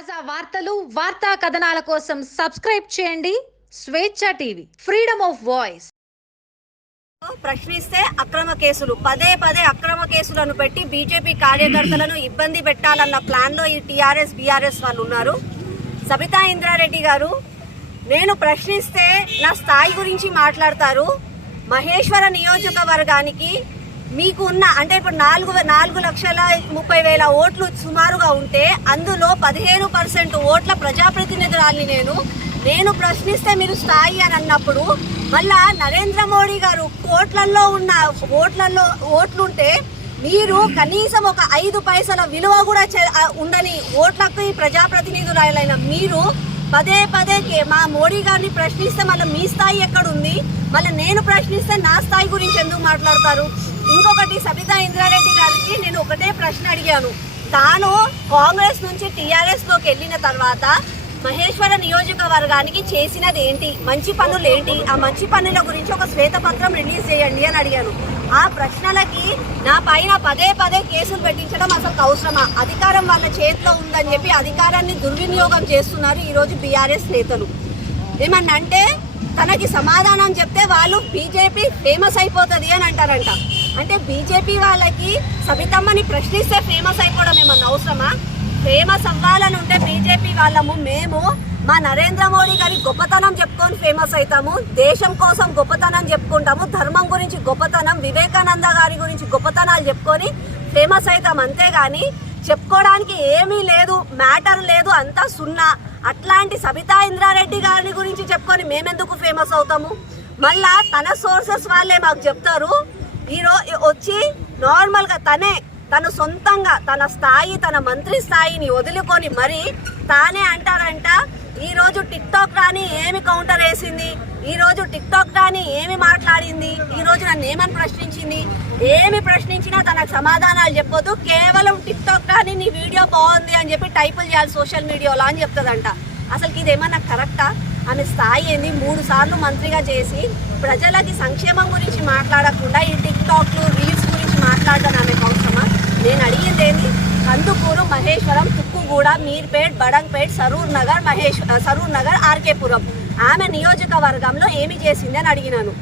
తాజా వార్తలు వార్తా కథనాల కోసం సబ్స్క్రైబ్ చేయండి. స్వేచ్ఛ టీవీ ఫ్రీడమ్ ఆఫ్ వాయిస్. ప్రశ్నిస్తే అక్రమ కేసులు. పదే పదే అక్రమ కేసులను పెట్టి బీజేపీ కార్యకర్తలను ఇబ్బంది పెట్టాలన్న ప్లాన్లో ఈ టీఆర్ఎస్ బీఆర్ఎస్ వాళ్ళు ఉన్నారు. సబితా ఇంద్రారెడ్డి గారు నేను ప్రశ్నిస్తే నా స్థాయి గురించి మాట్లాడతారు. మహేశ్వర నియోజకవర్గానికి మీకు ఉన్న అంటే ఇప్పుడు నాలుగు నాలుగు లక్షల ముప్పై వేల ఓట్లు సుమారుగా ఉంటే అందులో పదిహేను పర్సెంట్ ఓట్ల ప్రజాప్రతినిధురాల్ని నేను. నేను ప్రశ్నిస్తే మీరు స్థాయి అని అన్నప్పుడు మళ్ళా నరేంద్ర మోడీ గారు కోట్లల్లో ఉన్న ఓట్లలో ఓట్లుంటే మీరు కనీసం ఒక ఐదు పైసల విలువ కూడా చే- ఉండని ఓట్లకు ఈ ప్రజాప్రతినిధులైన మీరు పదే పదే కే- మా మోడీ గారిని ప్రశ్నిస్తే మళ్ళీ మీ స్థాయి ఎక్కడుంది? మళ్ళీ నేను ప్రశ్నిస్తే నా స్థాయి గురించి ఎందుకు మాట్లాడతారు? ఇంకొకటి సబితా ఇంద్రారెడ్డి గారికి నేను ఒకటే ప్రశ్న అడిగాను. తాను కాంగ్రెస్ నుంచి టీఆర్ఎస్లోకి వెళ్ళిన తర్వాత మహేశ్వర నియోజకవర్గానికి చేసినది ఏంటి మంచి పనులు ఏంటి ఆ మంచి పనుల గురించి ఒక శ్వేతపత్రం రిలీజ్ చేయండి అని అడిగాను. ఆ ప్రశ్నలకి నా పైన పదే పదే కేసులు పెట్టించడం అసలు అవసరమా? అధికారం వాళ్ళ చేతిలో ఉందని చెప్పి అధికారాన్ని దుర్వినియోగం చేస్తున్నారు ఈరోజు బీఆర్ఎస్ నేతలు. ఏమన్నా అంటే తనకి సమాధానం చెప్తే వాళ్ళు బీజేపీ ఫేమస్ అయిపోతుంది అని అంటారంట. అంటే బీజేపీ వాళ్ళకి సబితమ్మని ప్రశ్నిస్తే ఫేమస్ అయిపోవడం ఏమన్నా అవసరమా? ఫేమస్ అవ్వాలని ఉంటే బీజేపీ వాళ్ళము మేము మా నరేంద్ర మోడీ గారి గొప్పతనం చెప్పుకొని ఫేమస్ అవుతాము దేశం కోసం గొప్పతనం చెప్పుకుంటాము. ధర్మం గురించి గొప్పతనం వివేకానంద గారి గురించి గొప్పతనాలు చెప్పుకొని ఫేమస్ అవుతాం అంతేగాని చెప్పుకోవడానికి ఏమీ లేదు మ్యాటర్ లేదు అంతా సున్నా. అట్లాంటి సబితా ఇంద్రారెడ్డి గారిని గురించి చెప్పుకొని మేమెందుకు ఫేమస్ అవుతాము? మళ్ళా తన సోర్సెస్ వాళ్ళే మాకు చెప్తారు. ఈరోజు వచ్చి నార్మల్గా తనే తను సొంతంగా తన స్థాయి తన మంత్రి స్థాయిని వదులుకొని మరి తానే అంటారంట ఈ రోజు టిక్ టాక్ రాని ఏమి కౌంటర్ వేసింది? ఈ రోజు టిక్ టాక్ రాని ఏమి మాట్లాడింది? ఈ రోజు నన్ను ఏమని ప్రశ్నించింది? ఏమి ప్రశ్నించినా తనకు సమాధానాలు చెప్పొద్దు. కేవలం టిక్ టాక్ రాని నీ వీడియో బాగుంది అని చెప్పి టైపులు చేయాలి సోషల్ మీడియాలో అని చెప్తుందంట. అసలు ఇది ఏమన్నా కరెక్టా? ఆమె స్థాయి ఏంది? మూడు సార్లు మంత్రిగా చేసి ప్రజలకి సంక్షేమం గురించి మాట్లాడకుండా ఈ టిక్ టాక్లు రీల్స్ గురించి మాట్లాడడం ఆమెకు అవసరమా? నేను అడిగింది ఏంది? కందుకూరు మహేశ్వరం తుక్కుగూడ మీర్పేట్ బడంగ్పేట్ సరూర్ నగర్ మహేష్ సరూర్ నగర్ ఆర్కేపురం. ఆమె నియోజకవర్గంలో ఏమి చేసింది అని అడిగినాను.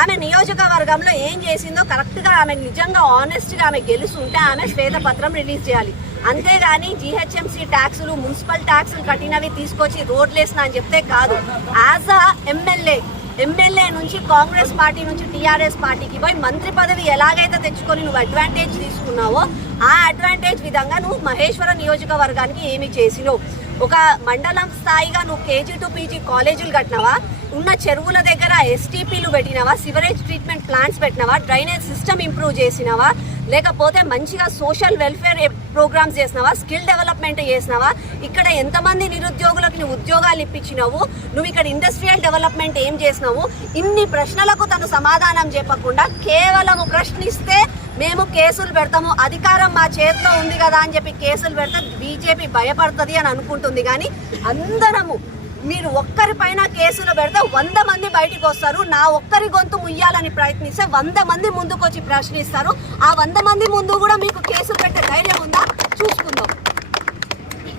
ఆమె నియోజకవర్గంలో ఏం చేసిందో కరెక్ట్గా ఆమె నిజంగా ఆనెస్ట్గా ఆమె గెలుస్తుంటే ఆమె శ్వేతపత్రం రిలీజ్ చేయాలి. అంతేగాని జీహెచ్ఎంసీ ట్యాక్సులు మున్సిపల్ ట్యాక్సులు కట్టినవి తీసుకొచ్చి రోడ్లేసిన అని చెప్తే కాదు. యాజ్ అ ఎమ్మెల్యే ఎమ్మెల్యే నుంచి కాంగ్రెస్ పార్టీ నుంచి టీఆర్ఎస్ పార్టీకి పోయి మంత్రి పదవి ఎలాగైతే తెచ్చుకొని నువ్వు అడ్వాంటేజ్ తీసుకున్నావో ఆ అడ్వాంటేజ్ విధంగా నువ్వు మహేశ్వర నియోజకవర్గానికి ఏమి చేసినావు? ఒక మండలం స్థాయిగా నువ్వు కేజీ టు పీజీ కాలేజీలు కట్టినావా? ఉన్న చెరువుల దగ్గర ఎస్టీపీలు పెట్టినావా? సివరేజ్ ట్రీట్మెంట్ ప్లాంట్స్ పెట్టినావా? డ్రైనేజ్ సిస్టమ్ ఇంప్రూవ్ చేసినావా? లేకపోతే మంచిగా సోషల్ వెల్ఫేర్ ప్రోగ్రామ్స్ చేసినావా? స్కిల్ డెవలప్మెంట్ చేసినావా? ఇక్కడ ఎంతమంది నిరుద్యోగులకు నువ్వు ఉద్యోగాలు ఇప్పించినావు? నువ్వు ఇక్కడ ఇండస్ట్రియల్ డెవలప్మెంట్ ఏం చేసినావు? ఇన్ని ప్రశ్నలకు తను సమాధానం చెప్పకుండా కేవలం ప్రశ్నిస్తే మేము కేసులు పెడతాము అధికారం మా చేతిలో ఉంది కదా అని చెప్పి కేసులు పెడితే బీజేపీ భయపడుతుంది అని అనుకుంటుంది. కానీ అందరము మీరు ఒక్కరిపైన కేసులు పెడితే వంద మంది బయటికి వస్తారు. నా ఒక్కరి గొంతు ముయ్యాలని ప్రయత్నిస్తే వంద మంది ముందుకు వచ్చి ప్రశ్నిస్తారు. ఆ వంద మంది ముందు కూడా మీకు కేసులు పెట్టే ధైర్యం ఉందా? చూసుకుందాం.